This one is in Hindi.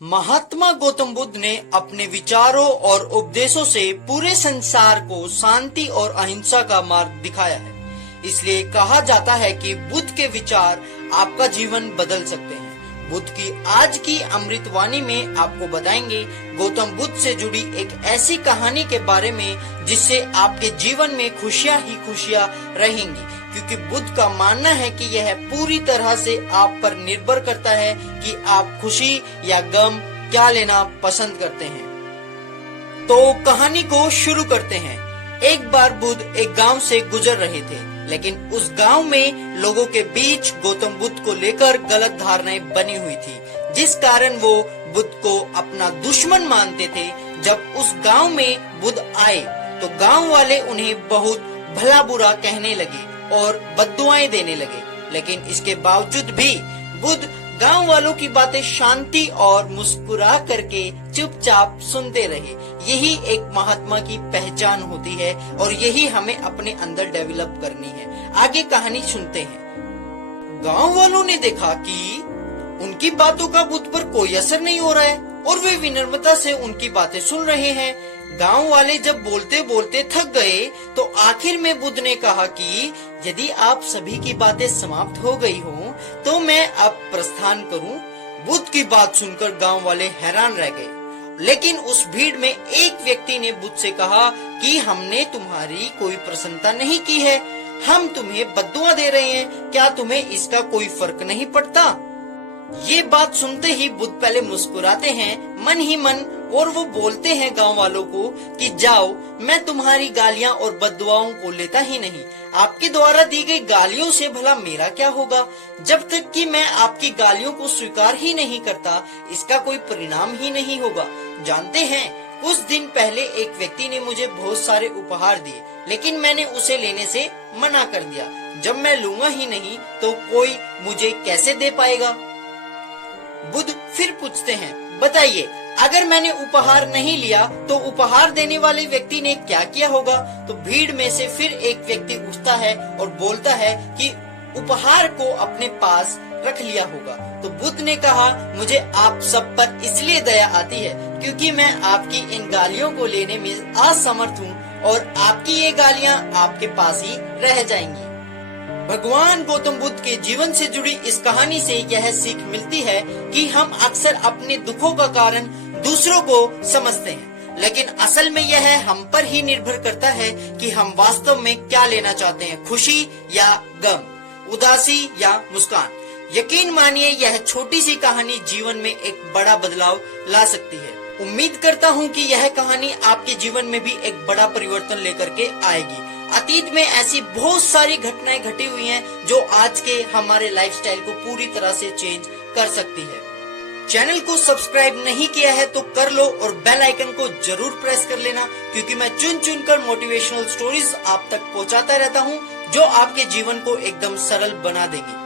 महात्मा गौतम बुद्ध ने अपने विचारों और उपदेशों से पूरे संसार को शांति और अहिंसा का मार्ग दिखाया है। इसलिए कहा जाता है कि बुद्ध के विचार आपका जीवन बदल सकते हैं। बुद्ध की आज की अमृतवाणी में आपको बताएंगे गौतम बुद्ध से जुड़ी एक ऐसी कहानी के बारे में जिससे आपके जीवन में खुशियां ही खुशियां रहेंगी, क्योंकि बुद्ध का मानना है कि यह पूरी तरह से आप पर निर्भर करता है कि आप खुशी या गम क्या लेना पसंद करते हैं। तो कहानी को शुरू करते हैं। एक बार बुद्ध एक गांव से गुजर रहे थे, लेकिन उस गांव में लोगों के बीच गौतम बुद्ध को लेकर गलत धारणाएं बनी हुई थी, जिस कारण वो बुद्ध को अपना दुश्मन मानते थे। जब उस गांव में बुद्ध आए तो गांव वाले उन्हें बहुत भला बुरा कहने लगे और बद्दुआएं देने लगे, लेकिन इसके बावजूद भी बुद्ध गांव वालों की बातें शांति और मुस्कुरा करके चुपचाप सुनते रहे। यही एक महात्मा की पहचान होती है और यही हमें अपने अंदर डेवलप करनी है। आगे कहानी सुनते हैं। गांव वालों ने देखा कि उनकी बातों का बुद्ध पर कोई असर नहीं हो रहा है और वे विनम्रता से उनकी बातें सुन रहे हैं। गांव वाले जब बोलते बोलते थक गए तो आखिर में बुद्ध ने कहा कि यदि आप सभी की बातें समाप्त हो गई हो तो मैं अब प्रस्थान करूं। बुद्ध की बात सुनकर गांव वाले हैरान रह गए, लेकिन उस भीड़ में एक व्यक्ति ने बुद्ध से कहा कि हमने तुम्हारी कोई प्रसन्नता नहीं की है, हम तुम्हें बद्दुआ दे रहे हैं, क्या तुम्हें इसका कोई फर्क नहीं पड़ता? ये बात सुनते ही बुद्ध पहले मुस्कुराते हैं मन ही मन और वो बोलते हैं गांव वालों को कि जाओ, मैं तुम्हारी गालियां और बद्दुआओं को लेता ही नहीं। आपके द्वारा दी गई गालियों से भला मेरा क्या होगा? जब तक कि मैं आपकी गालियों को स्वीकार ही नहीं करता, इसका कोई परिणाम ही नहीं होगा। जानते हैं, कुछ दिन पहले एक व्यक्ति ने मुझे बहुत सारे उपहार दिए, लेकिन मैंने उसे लेने से मना कर दिया। जब मैं लूंगा ही नहीं तो कोई मुझे कैसे दे पाएगा? बुद्ध फिर पूछते हैं, बताइए, अगर मैंने उपहार नहीं लिया तो उपहार देने वाले व्यक्ति ने क्या किया होगा? तो भीड़ में से फिर एक व्यक्ति उठता है और बोलता है कि उपहार को अपने पास रख लिया होगा। तो बुद्ध ने कहा, मुझे आप सब पर इसलिए दया आती है क्योंकि मैं आपकी इन गालियों को लेने में असमर्थ हूँ और आपकी ये गालियाँ आपके पास ही रह जाएंगी। भगवान गौतम बुद्ध के जीवन से जुड़ी इस कहानी से यह सीख मिलती है कि हम अक्सर अपने दुखों का कारण दूसरों को समझते हैं, लेकिन असल में यह हम पर ही निर्भर करता है कि हम वास्तव में क्या लेना चाहते हैं, खुशी या गम, उदासी या मुस्कान। यकीन मानिए, यह छोटी सी कहानी जीवन में एक बड़ा बदलाव ला सकती है। उम्मीद करता हूँ कि यह कहानी आपके जीवन में भी एक बड़ा परिवर्तन लेकर के आएगी। अतीत में ऐसी बहुत सारी घटनाएं घटी हुई हैं जो आज के हमारे लाइफस्टाइल को पूरी तरह से चेंज कर सकती है। चैनल को सब्सक्राइब नहीं किया है तो कर लो और बेल आइकन को जरूर प्रेस कर लेना, क्योंकि मैं चुन चुन कर मोटिवेशनल स्टोरीज आप तक पहुंचाता रहता हूं जो आपके जीवन को एकदम सरल बना देगी।